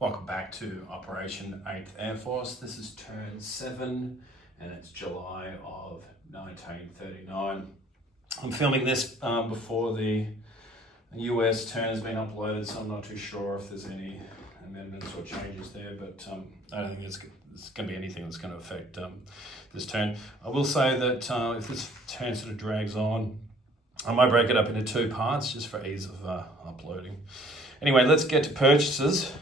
Welcome back to Operation 8th Air Force. This is turn 7 and it's July of 1939. I'm filming this before the US turn has been uploaded, so I'm not too sure if there's any amendments or changes there, but I don't think it's going to be anything that's going to affect this turn. I will say that if this turn sort of drags on, I might break it up into two parts just for ease of uploading. Anyway, let's get to purchases.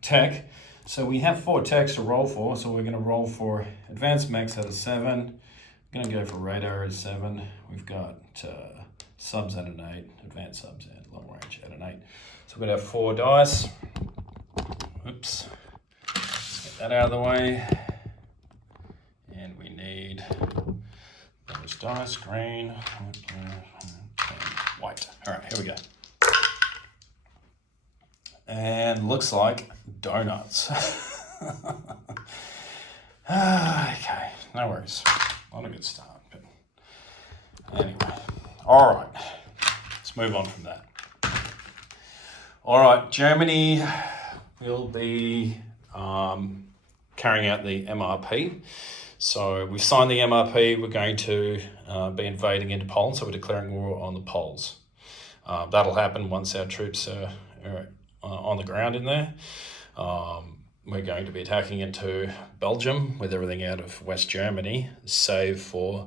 Tech. So we have 4 techs to roll for. So we're going to roll for advanced mechs at a 7. Going to go for radar at a 7. We've got subs at an 8, advanced subs at long range at an 8. So we're going to have 4 dice. Oops. Let's get that out of the way. And we need those dice, green, white. All right, here we go. And looks like donuts. Okay, no worries. Not a good start, but anyway. All right, let's move on from that. All right, Germany will be carrying out the MRP. So we've signed the MRP. We're going to be invading into Poland, so we're declaring war on the Poles. That'll happen once our troops are on the ground in there. We're going to be attacking into Belgium with everything out of West Germany, save for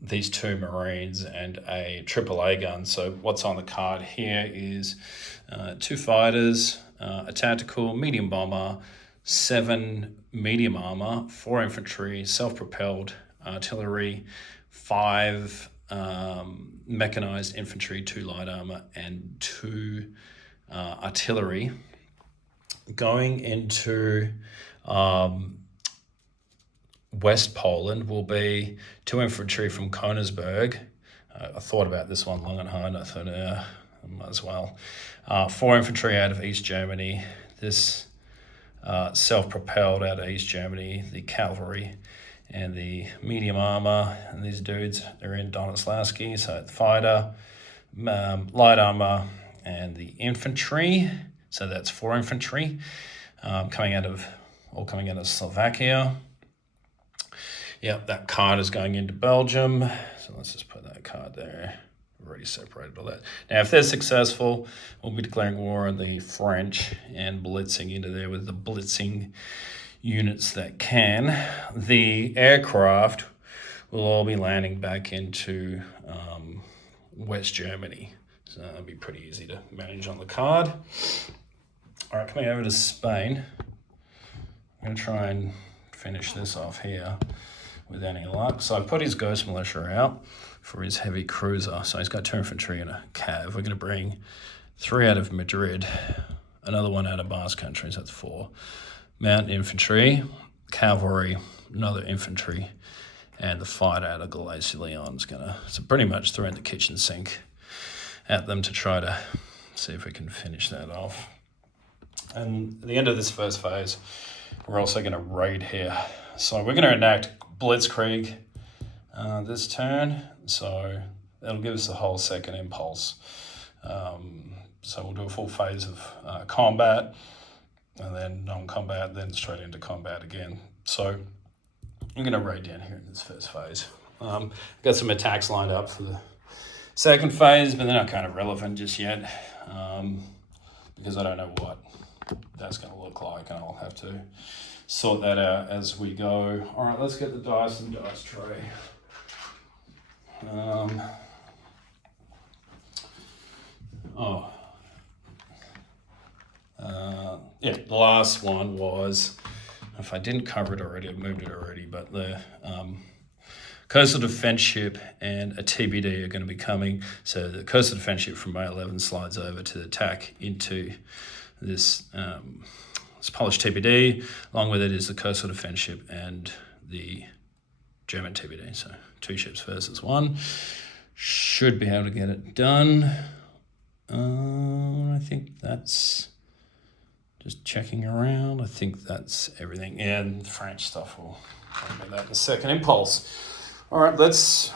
these 2 Marines and a AAA gun. So what's on the card here is 2 fighters, a tactical medium bomber, 7 medium armor, 4 infantry, self-propelled artillery, 5 mechanized infantry, 2 light armor, and 2 artillery. Going into West Poland will be 2 infantry from Königsberg. I thought about this one long and hard. I thought I might as well. 4 infantry out of East Germany. This self-propelled out of East Germany, the cavalry and the medium armor. And these dudes, they're in Donetsk, so the fighter, light armor, and the infantry. So that's 4 infantry coming out of Slovakia. Yep, that card is going into Belgium. So let's just put that card there. We've already separated all that. Now, if they're successful, we'll be declaring war on the French and blitzing into there with the blitzing units that can. The aircraft will all be landing back into West Germany. So that'll be pretty easy to manage on the card. All right, coming over to Spain. I'm going to try and finish this off here with any luck. So I put his Ghost Militia out for his heavy cruiser. So he's got 2 infantry and a cav. We're going to bring 3 out of Madrid, another 1 out of Basque Country, so that's 4. Mountain infantry, cavalry, another infantry, and the fighter out of Galicia Leon is going to, so pretty much throw in the kitchen sink at them to try to see if we can finish that off. And at the end of this first phase, we're also going to raid here. So we're going to enact Blitzkrieg this turn. So that'll give us the whole second impulse. So we'll do a full phase of combat, and then non-combat, then straight into combat again. So I'm going to raid down here in this first phase. Got some attacks lined up for the second phase, but they're not kind of relevant just yet because I don't know what that's going to look like, and I'll have to sort that out as we go. All right, let's get the dice and dice tray. Yeah, the last one was, if I didn't cover it already, I've moved it already, but the Coastal Defence Ship and a TBD are going to be coming. So the Coastal Defence Ship from May 11 slides over to attack into this Polish TBD. Along with it is the Coastal Defence Ship and the German TBD. So 2 ships versus 1. Should be able to get it done. I think that's just checking around. I think that's everything. And the French stuff will do that in a second impulse. All right, let's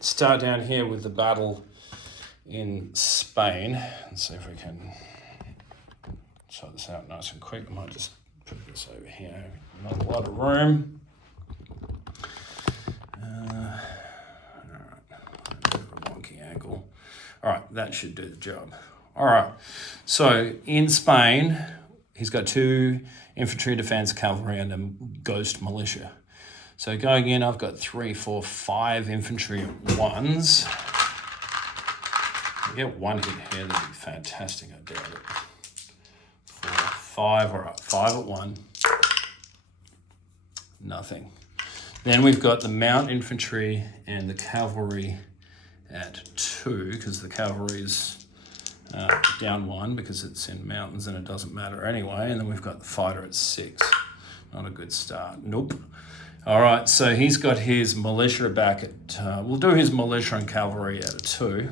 start down here with the battle in Spain. Let's see if we can sort this out nice and quick. I might just put this over here. Not a lot of room. All right, that should do the job. All right, so in Spain, he's got 2 infantry, defense, cavalry, and a ghost militia. So going in, I've got 3, 4, 5 infantry at ones. I get 1 hit here, that'd be fantastic, I doubt it. 4, 5, all right, 5 at 1. Nothing. Then we've got the mount infantry and the cavalry at 2, because the cavalry's down 1 because it's in mountains and it doesn't matter anyway. And then we've got the fighter at 6. Not a good start. Nope. All right, so he's got his militia back at, we'll do his militia and cavalry at a 2.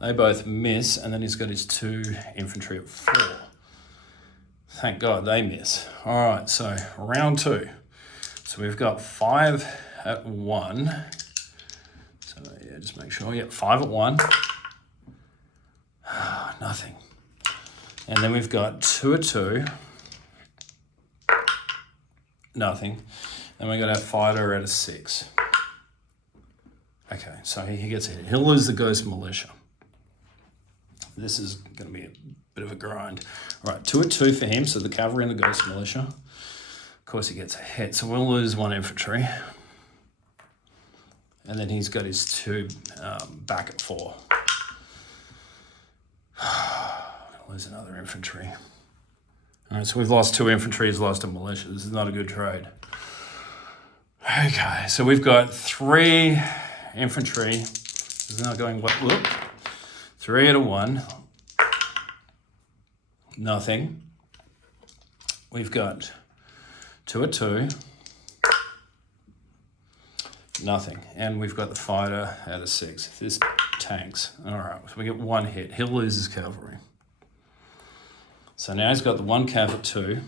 They both miss, and then he's got his 2 infantry at 4. Thank God they miss. All right, so round 2. So we've got 5 at 1. So yeah, just make sure, yep, 5 at 1. Nothing. And then we've got 2 at 2. Nothing. Then we've got our fighter at a 6. Okay, so he gets a hit. He'll lose the ghost militia. This is going to be a bit of a grind. All right, 2 at 2 for him, so the cavalry and the ghost militia. Of course, he gets a hit, so we'll lose 1 infantry. And then he's got his 2 back at 4. Lose another infantry. All right, so we've lost 2 infantry, he's lost a militia. This is not a good trade. Okay, so we've got 3 infantry. This is not going well. Look. 3 at a 1. Nothing. We've got 2 at 2. Nothing. And we've got the fighter at a 6. This tanks. All right, so we get 1 hit. He'll lose his cavalry. So now he's got the 1 cav at 2.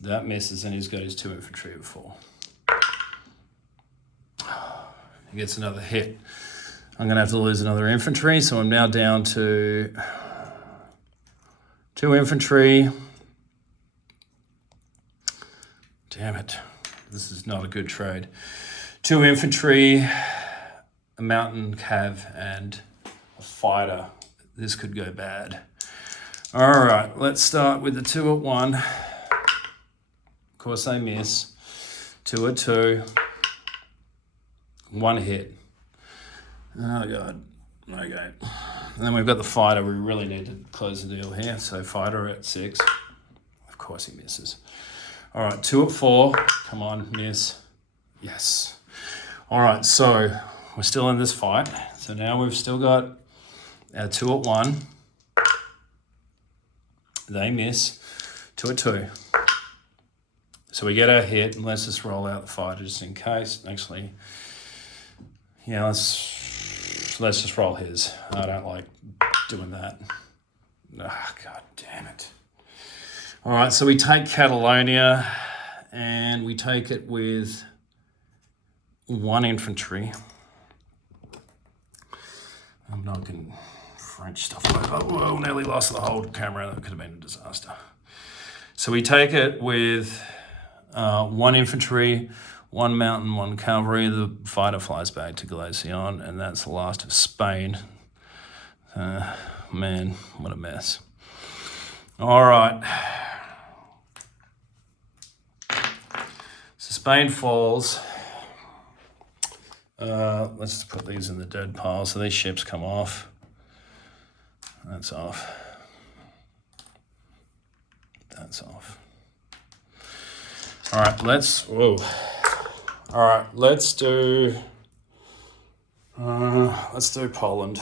That misses, and he's got his 2 infantry at 4. He gets another hit. I'm going to have to lose another infantry, so I'm now down to 2 infantry. Damn it. This is not a good trade. 2 infantry, a mountain cav, and a fighter. This could go bad. All right, let's start with the 2 at 1. Of course, they miss. 2 at 2. 1 hit. Oh, God. Okay. And then we've got the fighter. We really need to close the deal here. So fighter at 6. Of course, he misses. All right, 2 at 4. Come on, miss. Yes. All right, so we're still in this fight. So now we've still got our 2 at 1. They miss. 2 at 2. So we get our hit, and let's just roll out the fighter just in case. Actually, yeah, let's just roll his. I don't like doing that. Ah, God damn it. All right, so we take Catalonia, and we take it with 1 infantry. I'm not getting French stuff over. Oh, nearly lost the whole camera. That could have been a disaster. So we take it with 1 infantry, 1 mountain, 1 cavalry. The fighter flies back to Glacion, and that's the last of Spain. Man, what a mess. All right. So Spain falls. Let's just put these in the dead pile. So these ships come off. That's off. That's off. All right, let's do Poland.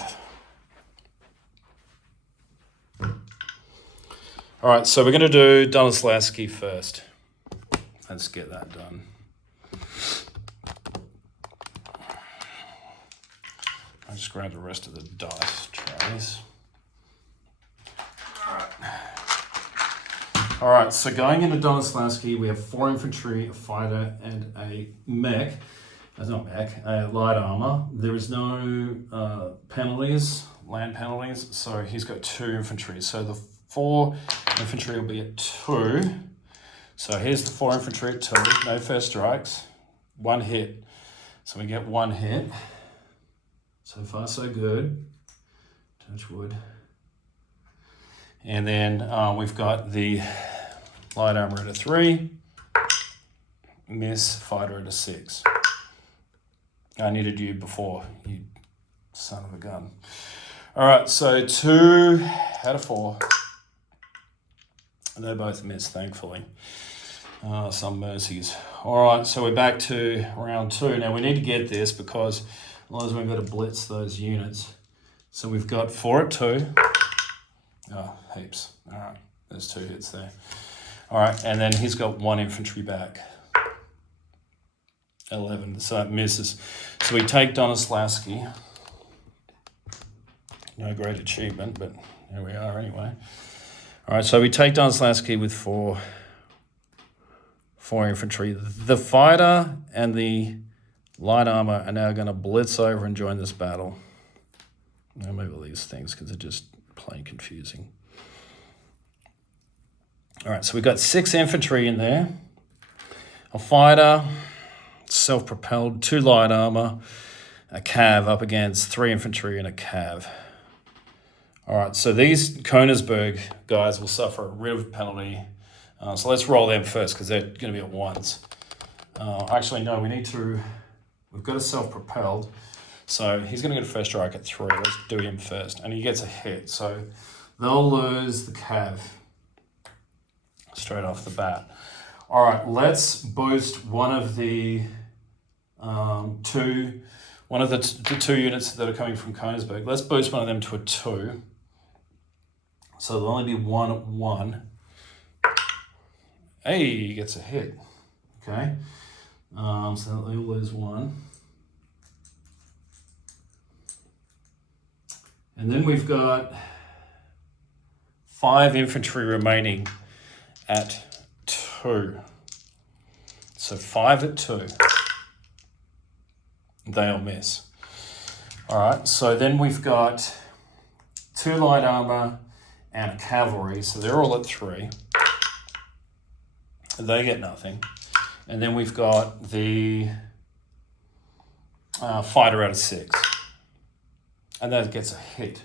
All right, so we're going to do Donoslawski first. Let's get that done. I'll just grab the rest of the dice trays. All right, so going into Donoslawski, we have 4 infantry, a fighter, and a mech. That's not back. Light armor. There is no penalties, land penalties. So he's got 2 infantry. So the 4 infantry will be at 2. So here's the 4 infantry at 2. No first strikes. 1 hit. So we get 1 hit. So far, so good. Touch wood. And then we've got the light armor at a 3. Miss, fighter at a 6. I needed you before, you son of a gun. All right, so 2 out of 4. And they both missed, thankfully. Some mercies. All right, so we're back to round 2. Now we need to get this because otherwise we've got to blitz those units. So we've got 4 at 2. Oh, heaps. All right, there's 2 hits there. All right, and then he's got 1 infantry back. 11, so it misses. So we take Donislavsky. No great achievement, but here we are anyway. All right, so we take Donislavsky with 4 infantry. The fighter and the light armor are now going to blitz over and join this battle. I'll move all these things because they're just plain confusing. All right, so we've got 6 infantry in there. A fighter, self-propelled, 2 light armor, a cav up against 3 infantry and a cav. All right, so these Königsberg guys will suffer a riv penalty. So let's roll them first because they're going to be at 1s. Actually, no, we've got a self-propelled. So he's going to get a first strike at 3. Let's do him first. And he gets a hit. So they'll lose the cav straight off the bat. All right, let's boost one of the 2 units that are coming from Königsberg. Let's boost one of them to a 2. So there'll only be 1 at 1. Hey, he gets a hit. Okay. So they'll lose 1. And then we've got 5 infantry remaining at 2. So 5 at 2. They'll miss. All right, so then we've got 2 light armor and a cavalry. So they're all at 3. They get nothing. And then we've got the fighter out of 6. And that gets a hit.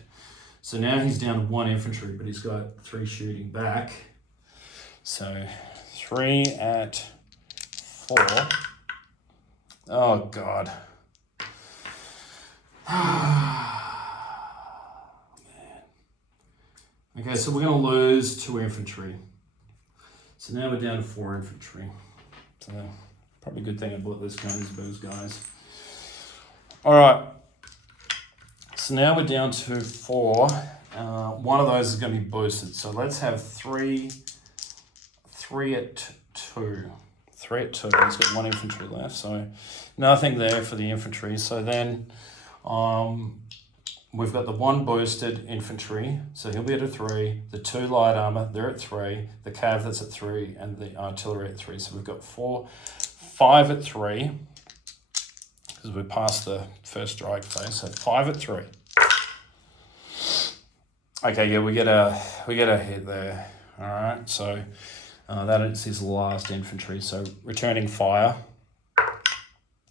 So now he's down to 1 infantry, but he's got 3 shooting back. So 3 at 4. Oh, God. Man. Okay, so we're going to lose 2 infantry. So now we're down to 4 infantry. So probably a good thing I bought this Königsberg guys. All right. So now we're down to 4. One of those is going to be boosted. So let's have 3 at 2. 3 at 2. He's got 1 infantry left. So nothing there for the infantry. So then we've got the 1 boosted infantry. So he'll be at a 3. The 2 light armor, they're at 3. The cav that's at 3. And the artillery at 3. So we've got 5 at 3. Because we're past the first strike phase. So 5 at 3. Okay, yeah, we get a hit there. All right, so that is his last infantry. So returning fire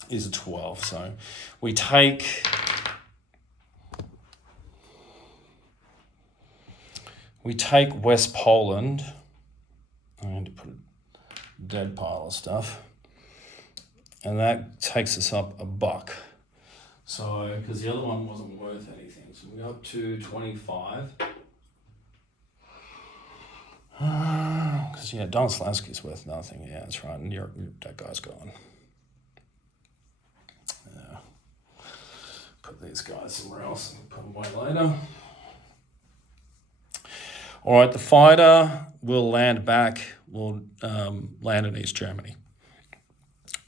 is a 12. So we take West Poland. I'm going to put a dead pile of stuff, and that takes us up $1. So, because the other one wasn't worth anything. So we go up to 25. Because, yeah, Donislavsky's worth nothing. Yeah, that's right. And that guy's gone. Yeah. Put these guys somewhere else and put them away later. All right, the fighter will land back. Will land in East Germany.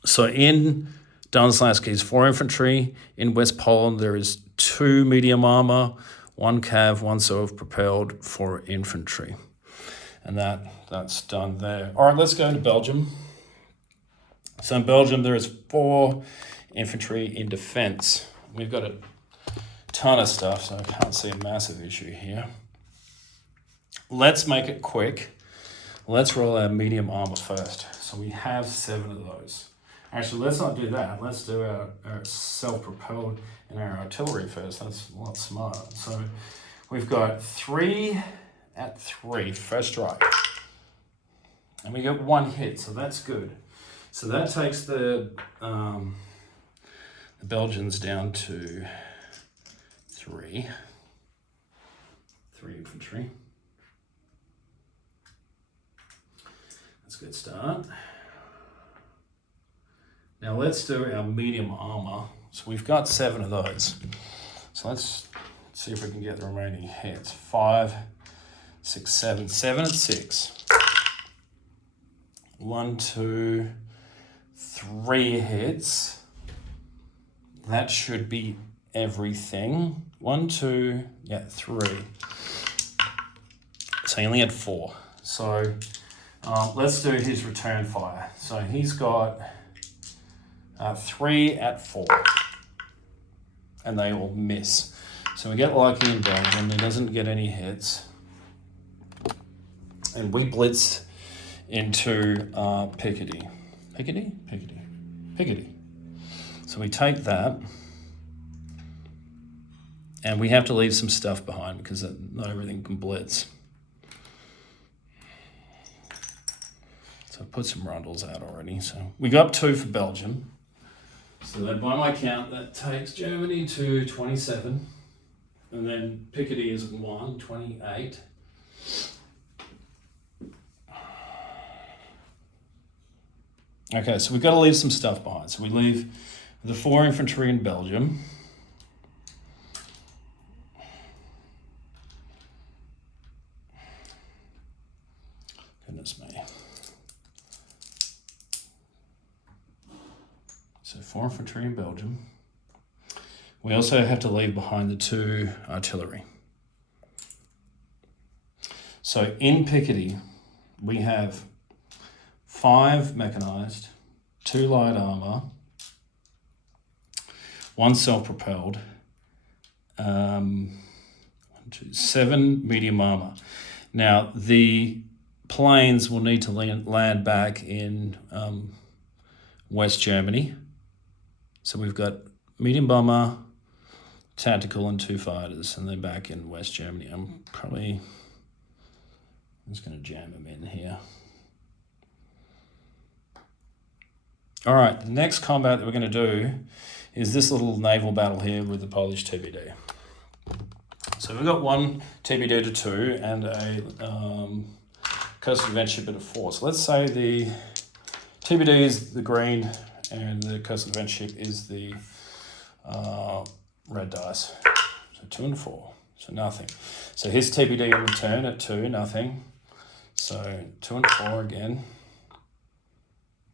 So in Donislavsky's 4 infantry. In West Poland, there is 2 medium armor, 1 cav, 1 self-propelled, 4 infantry. And that's done there. All right, let's go to Belgium. So in Belgium, there is 4 infantry in defence. We've got a ton of stuff, so I can't see a massive issue here. Let's make it quick. Let's roll our medium armor first. So we have 7 of those. Actually, let's not do that. Let's do our self-propelled and our artillery first. That's a lot smarter. So we've got 3 at 3, first strike. And we get 1 hit, so that's good. So that takes the Belgians down to 3 infantry. That's a good start. Now let's do our medium armor. So we've got 7 of those. So let's see if we can get the remaining hits. 5, 6, 7. 7 at 6. 1, 2, 3 hits. That should be everything. 1, 2, 3. So he only had 4. So let's do his return fire. So he's got 3 at 4. And they all miss. So we get lucky in Belgium. He doesn't get any hits. And we blitz into Picardy. Picardy. So we take that. And we have to leave some stuff behind because not everything can blitz. So I've put some rundles out already. So we got 2 for Belgium. So that, by my count, that takes Germany to 27. And then Picardy is 1, 28. Okay, so we've got to leave some stuff behind. So we leave the 4 infantry in Belgium. Goodness me. So 4 infantry in Belgium. We also have to leave behind the 2 artillery. So in Picardy, we have 5 mechanized, 2 light armor, 1 self-propelled, 7 medium armor. Now, the planes will need to land back in West Germany. So we've got medium bomber, tactical, and 2 fighters, and they're back in West Germany. I'm just going to jam them in here. All right, the next combat that we're going to do is this little naval battle here with the Polish TBD. So we've got 1 TBD to 2 and a coastal defense ship at a 4. So let's say the TBD is the green and the coastal defense ship is the red dice. So 2 and 4, so nothing. So his TBD in return at 2, nothing. So 2 and 4 again,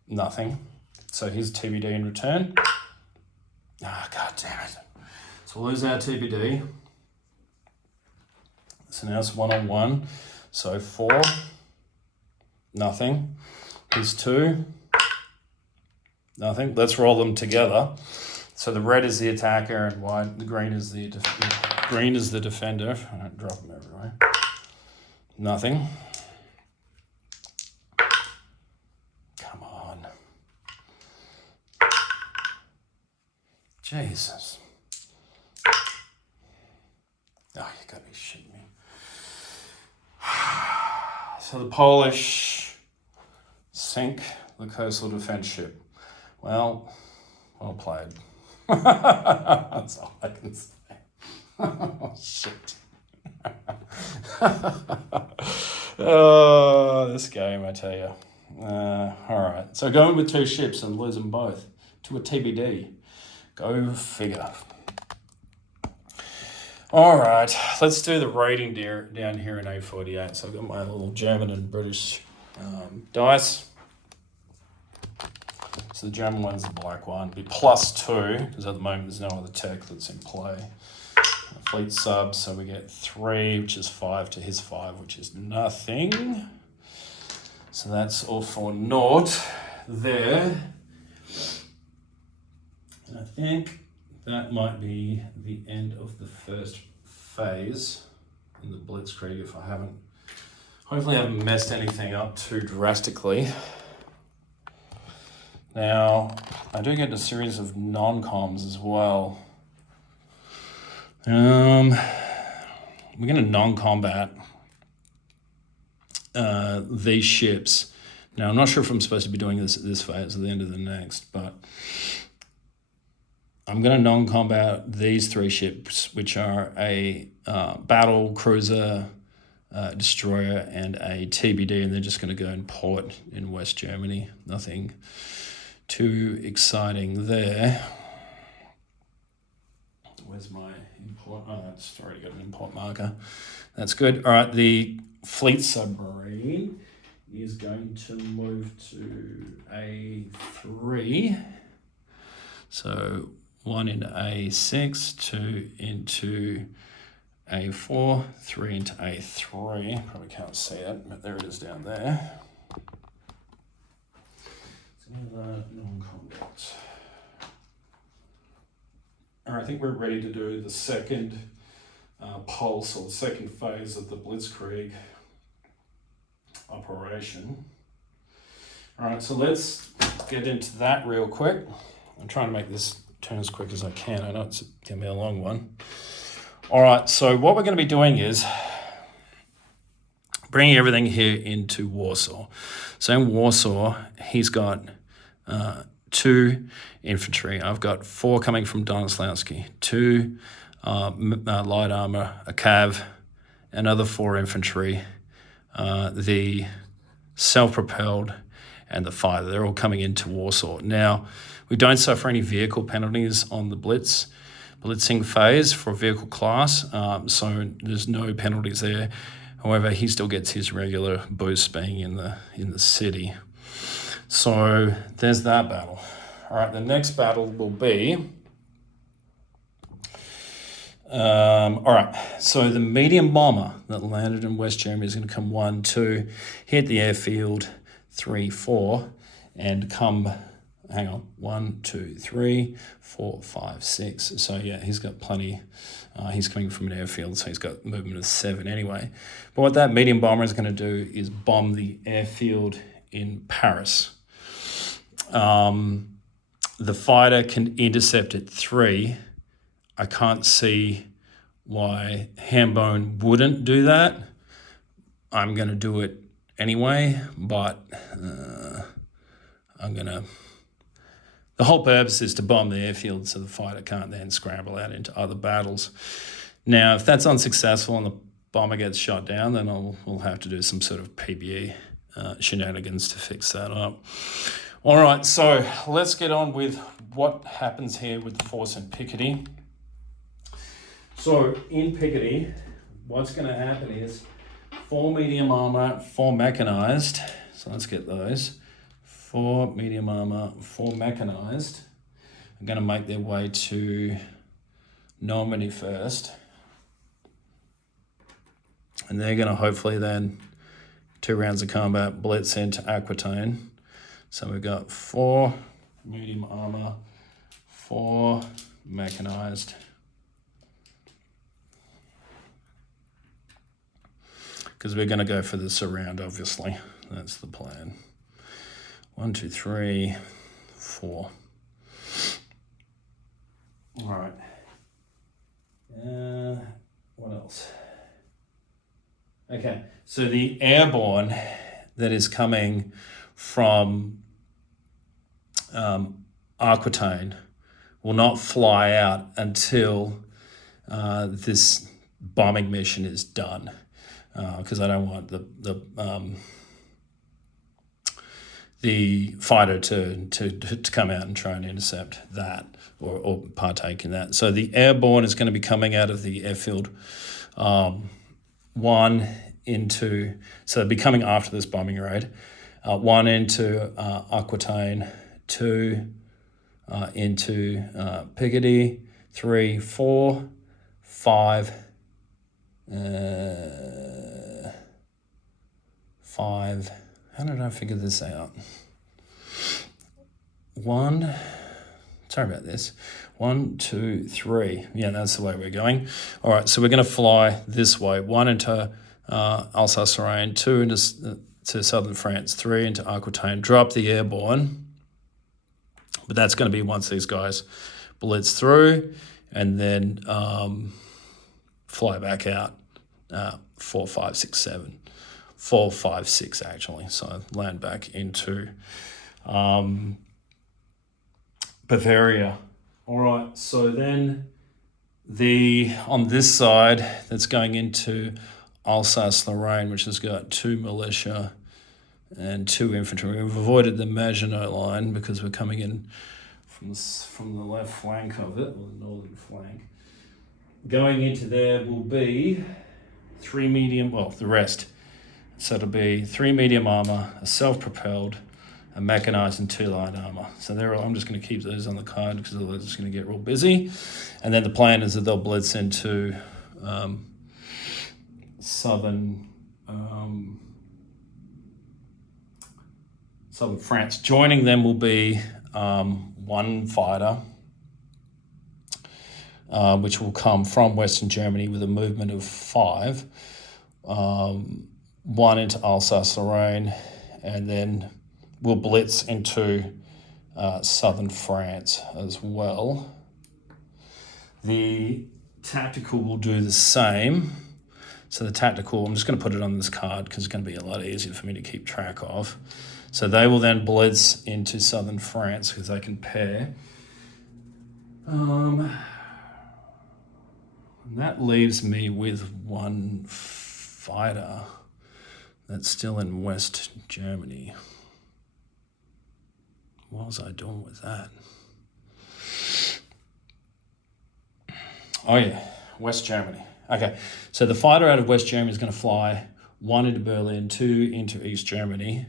nothing. So his TBD in return. God damn it. So we'll lose our TBD. So now it's 1-on-1. So 4, nothing. His 2, nothing. Let's roll them together. So the red is the attacker and white, the green is the defender. I don't drop them everywhere. Nothing. Come on. Jesus. Oh, you gotta be shitting me. So the Polish sink the coastal defense ship. Well played. That's all I can say. Oh, shit. Oh, this game, I tell you. All right. So going with 2 ships and lose them both to a TBD. Go figure. All right. Let's do the rating down here in A48. So I've got my little German and British dice. So the German one's the black one. It'll be +2, because at the moment there's no other tech that's in play. Fleet sub, so we get 3, which is 5 to his 5, which is nothing. So that's all for naught there. think that might be the end of the first phase in the Blitzkrieg if I haven't, hopefully I haven't messed anything up too drastically. Now, I do get a series of non-coms as well. We're going to non-combat these ships. Now, I'm not sure if I'm supposed to be doing this at this phase or the end of the next, but I'm going to non-combat these 3 ships, which are a battle cruiser, destroyer, and a TBD, and they're just going to go and port in West Germany. Nothing too exciting there. Where's my import? Oh, that's already got an import marker. That's good. All right, the fleet submarine is going to move to A3. So 1 into A6, 2 into A4, 3 into A3. Probably can't see it, but there it is down there. Non-combat. All right, I think we're ready to do the second pulse, or the second phase of the Blitzkrieg operation. All right, so let's get into that real quick. I'm trying to make this turn as quick as I can. I know it's going to be a long one. All right, so what we're going to be doing is bringing everything here into Warsaw. So in Warsaw, he's got 2 infantry. I've got 4 coming from Donetsk, 2 light armor, a cav, another 4 infantry, the self-propelled, and the fighter. They're all coming into Warsaw. Now, we don't suffer any vehicle penalties on the blitzing phase for vehicle class, so there's no penalties there. However, he still gets his regular boost being in the city. So there's that battle. All right, the next battle will be, all right, so the medium bomber that landed in West Germany is going to come 1, 2, hit the airfield, 3, 4, and come, hang on, 1, 2, 3, 4, 5, 6. So yeah, he's got plenty. He's coming from an airfield, so he's got movement of 7 anyway. But what that medium bomber is going to do is bomb the airfield in Paris. The fighter can intercept at 3. I can't see why Hambone wouldn't do that. I'm going to do it anyway, but the whole purpose is to bomb the airfield so the fighter can't then scramble out into other battles. Now, if that's unsuccessful and the bomber gets shot down, then we'll have to do some sort of PBE shenanigans to fix that up. All right, so let's get on with what happens here with the force in Picardy. So in Picardy, what's going to happen is 4 medium armor, 4 mechanized. So let's get those. 4 medium armor, 4 mechanized are going to make their way to Normandy first. And they're going to hopefully then 2 rounds of combat blitz into Aquitaine. So we've got 4 medium armor, 4 mechanized. Because we're going to go for the surround, obviously. That's the plan. 1, 2, 3, 4. All right. What else? Okay, so the airborne that is coming from Aquitaine will not fly out until this bombing mission is done, because I don't want the fighter to come out and try and intercept that or partake in that. So the airborne is going to be coming out of the airfield, 1 into, so they'll be coming after this bombing raid, 1 into Aquitaine, 2 into Picardy, 3, 4, 5, 5. How did I figure this out? 1, Sorry about this. 1, 2, 3. Yeah, that's the way we're going. All right, so we're going to fly this way. 1 into Alsace-Lorraine, 2 into to southern France, 3 into Aquitaine. Drop the airborne, but that's going to be once these guys blitz through, and then fly back out 4, 5, 6, 7. 4, 5, 6 actually. So land back into Bavaria. All right, so then on this side that's going into Alsace-Lorraine, which has got 2 militia and 2 infantry. We've avoided the Maginot Line because we're coming in from the left flank of it, or the northern flank. Going into there will be 3 medium, well, the rest. So it'll be 3 medium armour, a self-propelled, a mechanised, and 2 light armour. So I'm just going to keep those on the card because they're just going to get real busy. And then the plan is that they'll blitz into southern France. Joining them will be 1 fighter, which will come from Western Germany with a movement of 5. 1 into Alsace-Lorraine, and then we'll blitz into southern France as well. The tactical will do the same. So the tactical, I'm just going to put it on this card because it's going to be a lot easier for me to keep track of. So they will then blitz into southern France because they can pair. And that leaves me with 1 fighter that's still in West Germany. What was I doing with that? Oh yeah, West Germany. Okay, so the fighter out of West Germany is going to fly 1 into Berlin, 2 into East Germany.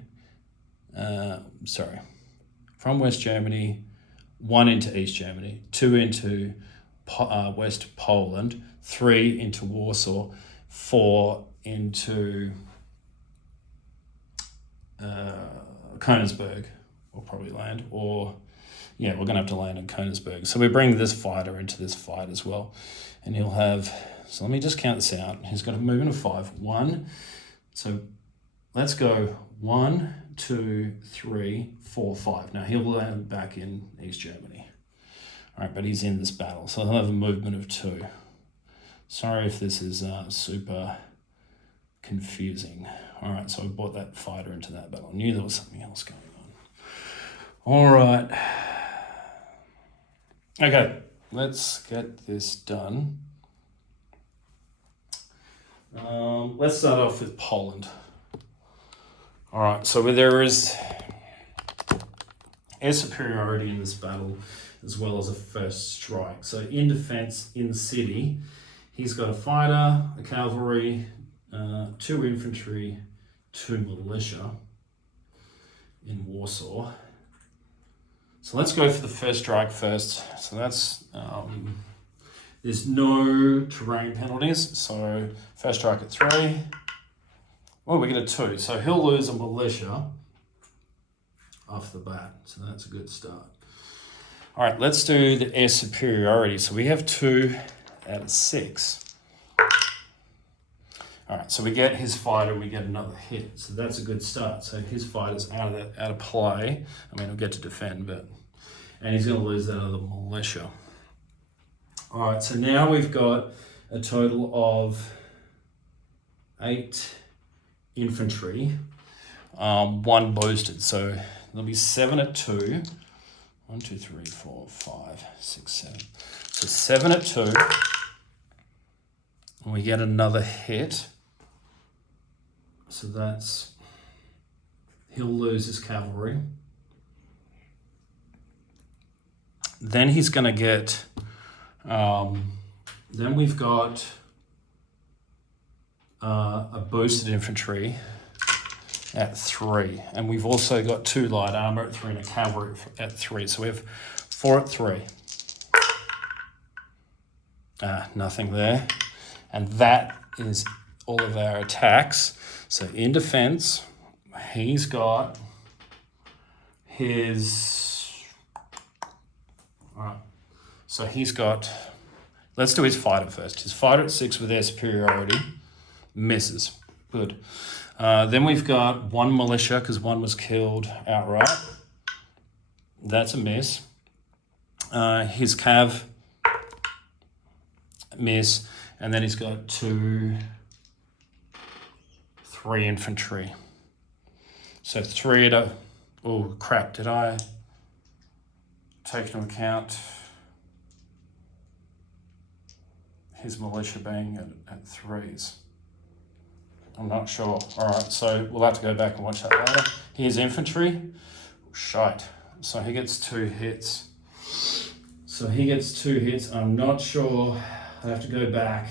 From West Germany, 1 into East Germany, 2 into West Poland, 3 into Warsaw, 4 into Königsberg. We'll probably land, we're going to have to land in Königsberg. So we bring this fighter into this fight as well, and he'll have. So let me just count this out. He's got a movement of 5. 1. So let's go 1, 2, 3, 4, 5. Now he'll land back in East Germany. All right, but he's in this battle, so he'll have a movement of 2. Sorry if this is super confusing. All right, so I brought that fighter into that battle. I knew there was something else going on. All right. Okay, let's get this done. Let's start off with Poland. All right, so there is air superiority in this battle as well as a first strike. So in defense in the city, he's got a fighter, a cavalry, 2 infantry, 2 militia in Warsaw. So let's go for the first strike first. So that's, there's no terrain penalties. So first strike at 3. Well, we get a 2. So he'll lose a militia off the bat. So that's a good start. All right, let's do the air superiority. So we have 2 out of 6. All right, so we get his fighter, we get another hit. So that's a good start. So his fighter's out of play. I mean, he'll get to defend, and he's going to lose that other militia. All right, so now we've got a total of 8 infantry, 1 boosted. So there'll be 7 at 2. 1, 2, 3, 4, 5, 6, 7. So 7 at 2. And we get another hit. So he'll lose his cavalry. Then he's going to get, then we've got a boosted infantry at 3. And we've also got 2 light armor at 3 and a cavalry at 3. So we have 4 at 3. Nothing there. And that is all of our attacks. So in defense, he's got his, All right. So he's got, let's do his fighter first. His fighter at 6 with air superiority misses. Good. Then we've got 1 militia because 1 was killed outright. That's a miss. His cav, miss. And then he's got 3 infantry. So 3 at a, oh crap, did I take into account his militia being at 3s? I'm not sure. All right, so we'll have to go back and watch that later. Here's infantry. Shite. So he gets 2 hits. I'm not sure. I have to go back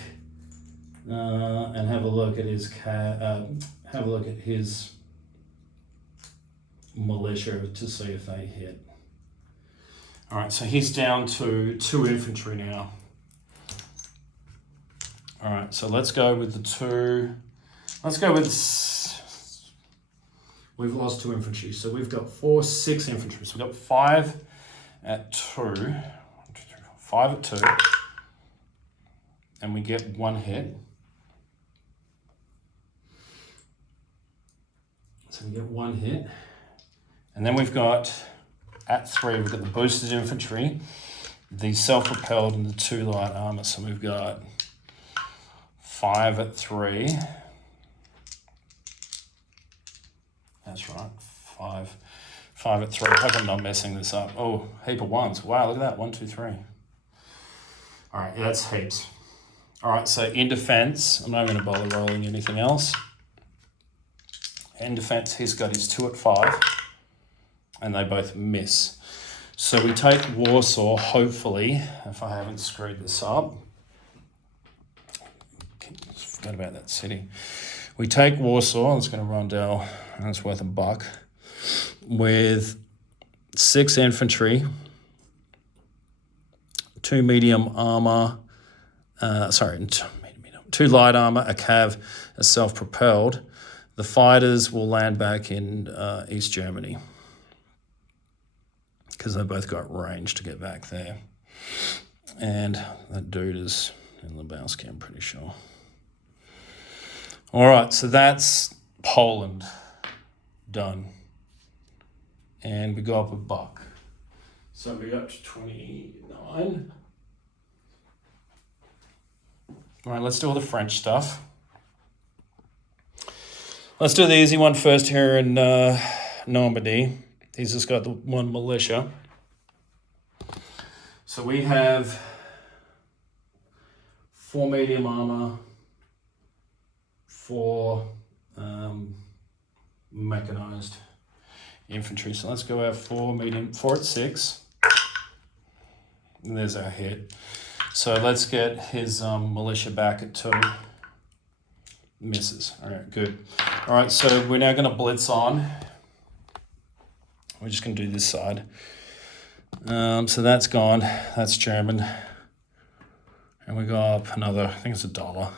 and have a look at his militia to see if they hit. All right, so he's down to 2 infantry now. All right, so let's go with the 2. Let's go with, we've lost 2 infantry. So we've got 6 infantry. So we've got 5 at 2. 1, 2, 3, 4, 5 at 2. And we get 1 hit. So we get 1 hit. And then we've got, at 3, we've got the boosted infantry, the self-propelled, and the 2 light armor. So we've got 5 at 3. That's right, 5 at 3. I hope I'm not messing this up. Oh, heap of 1s. Wow, look at that, 1, 2, 3. All right, yeah, that's heaps. All right, so in defense, I'm not going to bother rolling anything else. In defense, he's got his 2 at 5, and they both miss. So we take Warsaw, hopefully, if I haven't screwed this up. Forgot about that city. We take Warsaw, it's going to Rondell, and it's worth $1, with 6 infantry, 2 medium armor, 2 light armor, a cav, a self-propelled. The fighters will land back in East Germany because they both got range to get back there. And that dude is in Lebowski, I'm pretty sure. All right, so that's Poland done. And we go up $1. So we got to 29. All right, let's do all the French stuff. Let's do the easy one first here in Normandy. He's just got the 1 militia. So we have 4 medium armor, 4 mechanized infantry. So let's go our 4 at 6. And there's our hit. So let's get his militia back at 2. Misses. All right, good. All right, so we're now going to blitz on. We're just going to do this side. So that's gone. That's German. And we go up another, I think it's $1.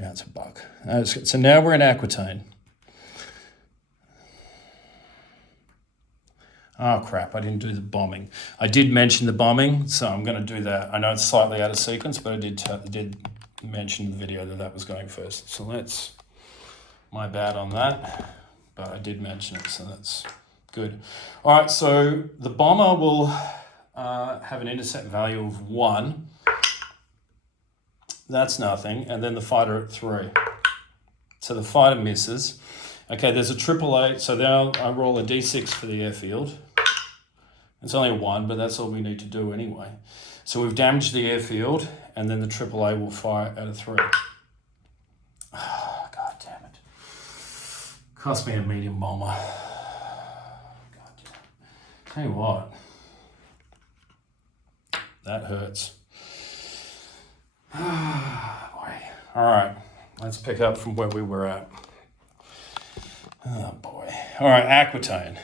Yeah, it's $1. So now we're in Aquitaine. Oh, crap, I didn't do the bombing. I did mention the bombing, so I'm going to do that. I know it's slightly out of sequence, but I did mention in the video that was going first. So my bad on that, but I did mention it, so that's good. All right, so the bomber will have an intercept value of 1. That's nothing. And then the fighter at 3. So the fighter misses. Okay, there's a AAA. So now I roll a D6 for the airfield. It's only a 1, but that's all we need to do anyway. So we've damaged the airfield, and then the AAA will fire at a 3. Oh, God damn it. Cost me a medium bomber. God damn it. Tell you what. That hurts. Boy. All right, let's pick up from where we were at. Oh, boy. All right, Aquitaine.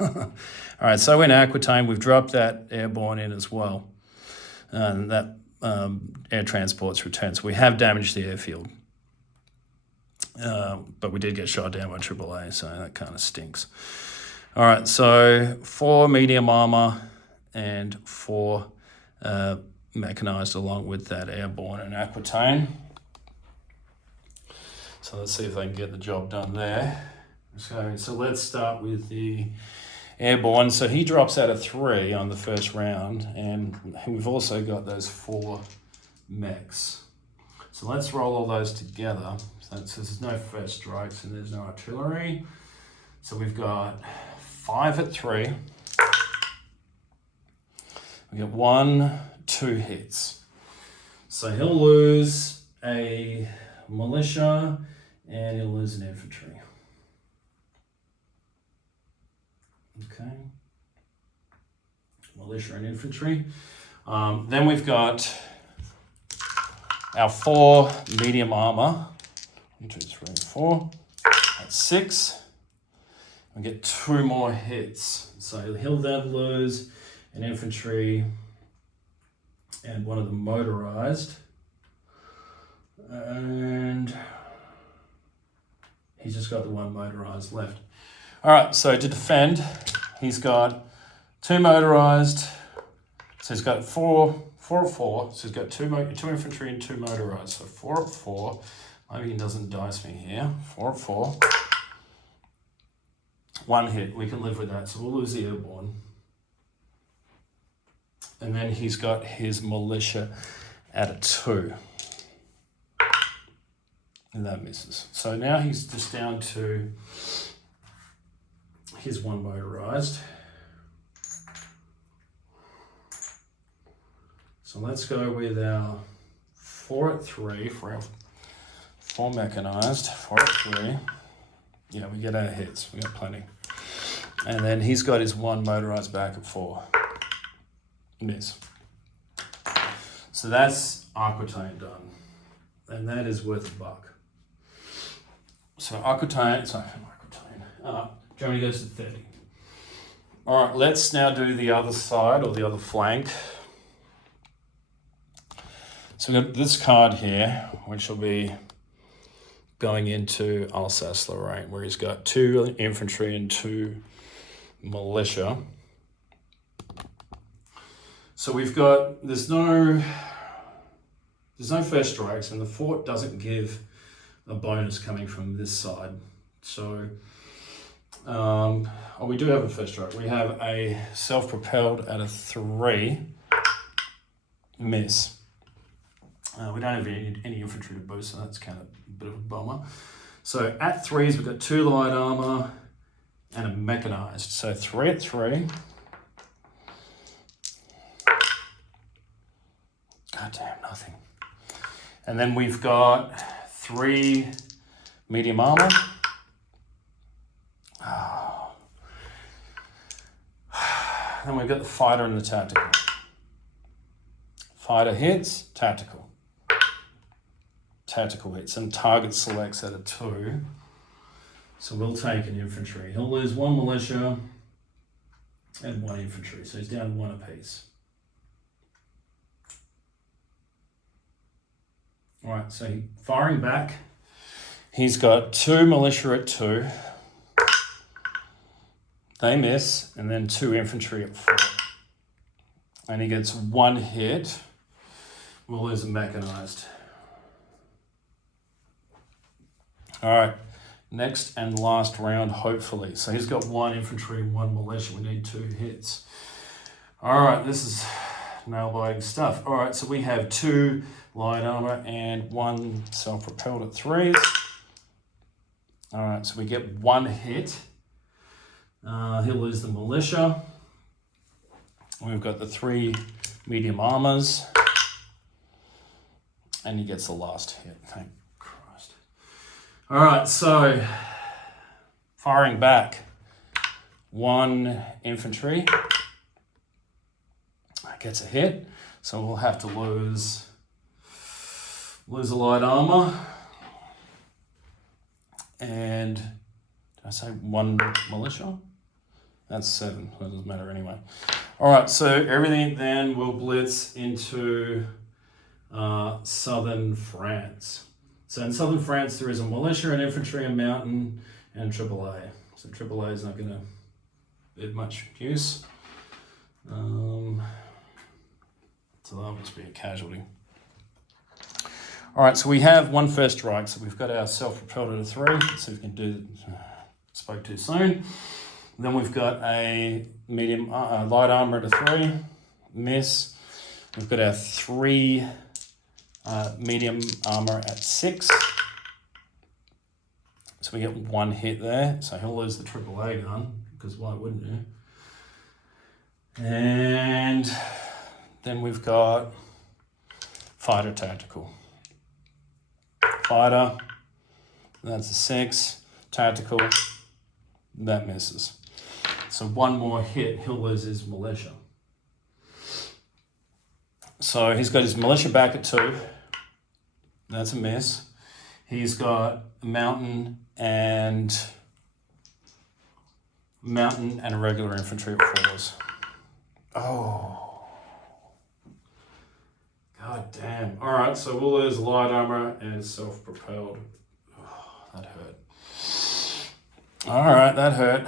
All right, so in Aquitaine, we've dropped that airborne in as well. And that air transport's returned. So we have damaged the airfield. But we did get shot down by AAA, so that kind of stinks. All right, so 4 medium armor and 4 mechanized along with that airborne and Aquitaine. So let's see if they can get the job done there. So let's start with the airborne. So he drops out of 3 on the first round, and we've also got those 4 mechs. So let's roll all those together. So there's no first strikes and there's no artillery. So we've got 5 at 3. We get 1, 2 hits. So he'll lose a militia and he'll lose an infantry. Okay. Militia and infantry. Then we've got our 4 medium armor. 1, 2, 3, 4. That's 6. We get 2 more hits. So he'll then lose an infantry and one of them motorized. And he's just got the 1 motorized left. All right, so to defend, he's got 2 motorized. So he's got 4 at 4. So he's got 2 infantry and 2 motorized. So 4 at 4. Maybe he doesn't dice me here. 4 at 4. 1 hit. We can live with that. So we'll lose the airborne. And then he's got his militia at a 2. And that misses. So now he's just down to his 1 motorized. So let's go with our 4 at 3 for our 4 mechanized. 4 at 3. Yeah, we get our hits. We got plenty. And then he's got his 1 motorized back at 4. Miss. So that's Aquitaine done. And that is worth $1. So Aquitaine, Germany goes to 30. All right, let's now do the other side or the other flank. So we've got this card here, which will be going into Alsace-Lorraine, where he's got 2 infantry and 2 militia. So we've got, there's no first strikes, and the fort doesn't give a bonus coming from this side. So, we do have a first strike. We have a self-propelled at a 3, miss. We don't have any infantry to boost, so that's kind of a bit of a bummer. So at 3s, we've got 2 light armor and a mechanized. So 3 at 3. God damn, nothing. And then we've got 3 medium armor. Oh. Then we've got the fighter and the tactical. Fighter hits, tactical. Tactical hits, and target selects at a 2. So we'll take an infantry. He'll lose 1 militia and 1 infantry. So he's down 1 apiece. All right, so firing back, he's got 2 militia at 2. They miss, and then 2 infantry at 4. And he gets 1 hit. We'll lose a mechanized. All right, next and last round, hopefully. So he's got 1 infantry and 1 militia. We need 2 hits. All right, this is nail-biting stuff. All right, so we have 2 light armor and 1 self-propelled at 3s. All right, so we get 1 hit. He'll lose the militia. We've got the 3 medium armors. And he gets the last hit, thank Christ. All right, so firing back, 1 infantry gets a hit. So we'll have to lose a light armor. And did I say 1 militia? That's 7, that doesn't matter anyway. All right, so everything then will blitz into southern France. So in southern France, there is a militia, an infantry, a mountain, and AAA. So AAA is not going to be of much use. So that must be a casualty. All right, so we have one first strike. So we've got our self-propelled at a 3. Let's see if we can do. Spoke too soon. Then we've got a medium light armor at a 3. Miss. We've got our 3 medium armor at 6. So we get 1 hit there. So he'll lose the AAA gun, because why wouldn't you? And then we've got fighter tactical. Fighter, that's a 6. Tactical, that misses. So 1 more hit, he'll lose his militia. So he's got his militia back at 2. That's a miss. He's got mountain and a regular infantry at 4s. Oh. God damn. All right, so we'll lose light armor and self-propelled. Oh, that hurt. All right, that hurt.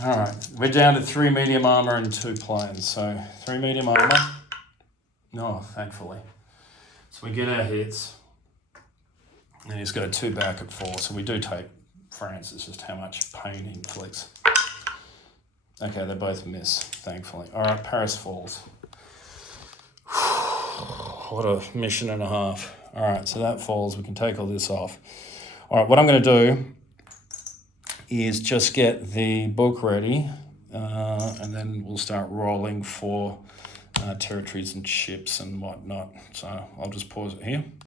All right, we're down to 3 medium armor and 2 planes. So 3 medium armor. No, thankfully. So we get our hits. And he's got a 2 back at 4. So we do take France. It's just how much pain he inflicts. Okay, they both miss, thankfully. All right, Paris falls. What a mission and a half. All right, so that falls. We can take all this off. All right, what I'm going to do is just get the book ready, and then we'll start rolling for territories and ships and whatnot. So I'll just pause it here.